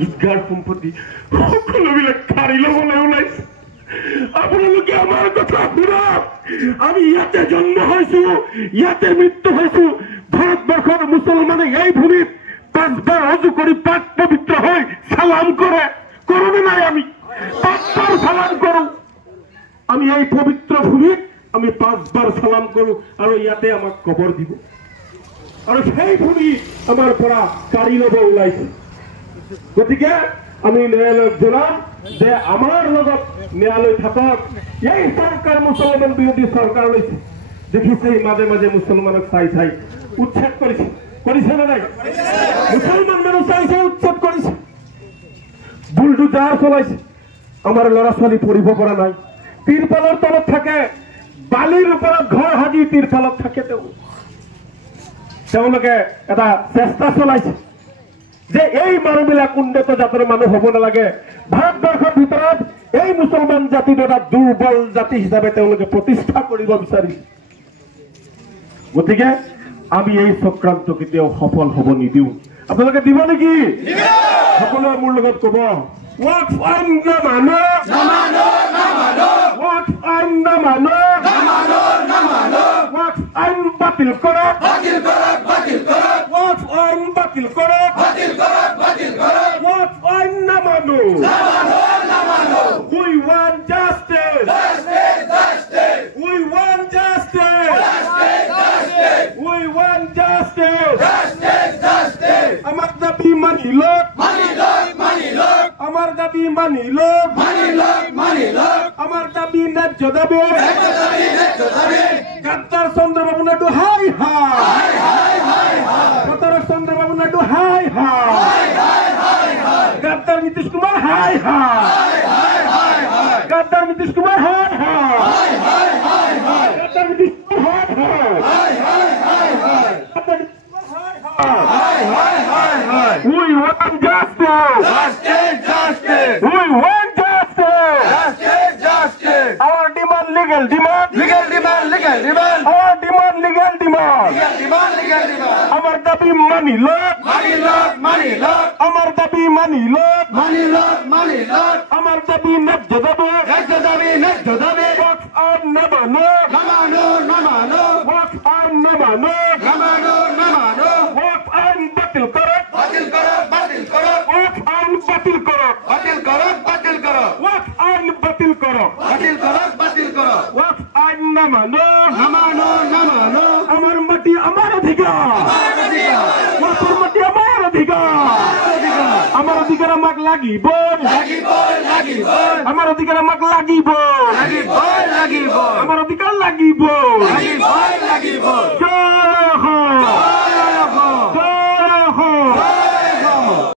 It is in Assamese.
ঈদগাৰ সম্পত্তি সকলোবিলাক কাঢ়ি ল'বলৈ ওলাইছে। আপোনালোকে আমাৰ কথা শুনক। আমি ইয়াতে জন্ম হৈছো, ইয়াতে মৃত্যু হৈছো। ভাৰতবৰ্ষৰ মুছলমানে এই ভূমিত 5 বাৰ অজু কৰি পাক পবিত্ৰ হৈ সালাম কৰে। কৰোনে নাই? আমি 5 বাৰ সালাম কৰো। আমি এই পবিত্ৰ ভূমিত আমি 5 বাৰ সালাম কৰো আৰু ইয়াতে আমাক কবৰ দিব। আৰু সেই ভূমি আমাৰ পৰা কাঢ়ি ল'ব ওলাইছে। গতিকে আমি ন্যায়ালয়ক জনাম যে আমাৰ লগত ন্যায়ালয় থাকক। এই চৰকাৰ মুছলমান বিৰোধী চৰকাৰ লৈছে। দেখিছে মাজে মাজে মুছলমানক চাই চাই উচ্ছেদ কৰিছে। কৰিছে নে নাই? মুছলমান মানুহ চাই চাই উচ্ছেদ কৰিছে। বুলডোজাৰ চলাইছে। আমাৰ ল'ৰা ছোৱালী পঢ়িব পৰা নাই। তিৰপালৰ তলত থাকে, বালিৰ ওপৰত ঘৰ সাজি তিৰপালত থাকে। তেওঁলোকে এটা চেষ্টা চলাইছে যে এই মানুহবিলাক উন্নত জাতৰ মানুহ হ'ব নালাগে। ভাৰতবৰ্ষৰ ভিতৰত এই মুছলমান জাতিটো এটা দুৰ্বল জাতি হিচাপে তেওঁলোকে প্ৰতিষ্ঠা কৰিব বিচাৰিছে। গতিকে আমি এই চক্ৰান্ত কেতিয়াও সফল হ'ব নিদিওঁ। আপোনালোকে দিব নেকি? সকলোৱে মোৰ লগত ক'ব, ওয়াকফ আইন নামানো, ওয়াকফ আইন নামানো, ওয়াকফ আইন বাতিল কৰক, ওয়াকফ আইন বাতিল কৰক, ওয়াকফ আইন নামানো। We want justice. We want justice. We want justice. আমার দাবি মানি লোক, আমার দাবি মানি লোক, আমার দাবি ন্যায্য দাবি। গাদ্দার চন্দ্রবাবু নাইডু হাই হাই, প্রতারক চন্দ্রবাবু নাইডু হাই হাই, গাদ্দার নীতিশ কুমার হাই হাই, গাদ্দার নীতিশ কুমার হাই হাই, গাদ্দার নীতিশ কুমার হাই হাই, গাদ্দার নীতিশ কুমার হাই হাই। We want justice. We want justice. Our demand legal demand. Our demand legal demand. Our dabi money lock. Our dabi money lock. Our dabi ন্যায্য দাবি। Waqf ain নামানো, waqf ain নামানো, waqf ain বাতিল করক, waqf ain বাতিল করক, waqf ain বাতিল করক, waqf ain নামানো। আমার মাটি আমার অধিকার, ওয়াকফের মাটি আমার অধিকার। আমার অধিকার আমাক লাগিব, আমার অধিকার আমাক লাগিব, আমার অধিকার লাগিব।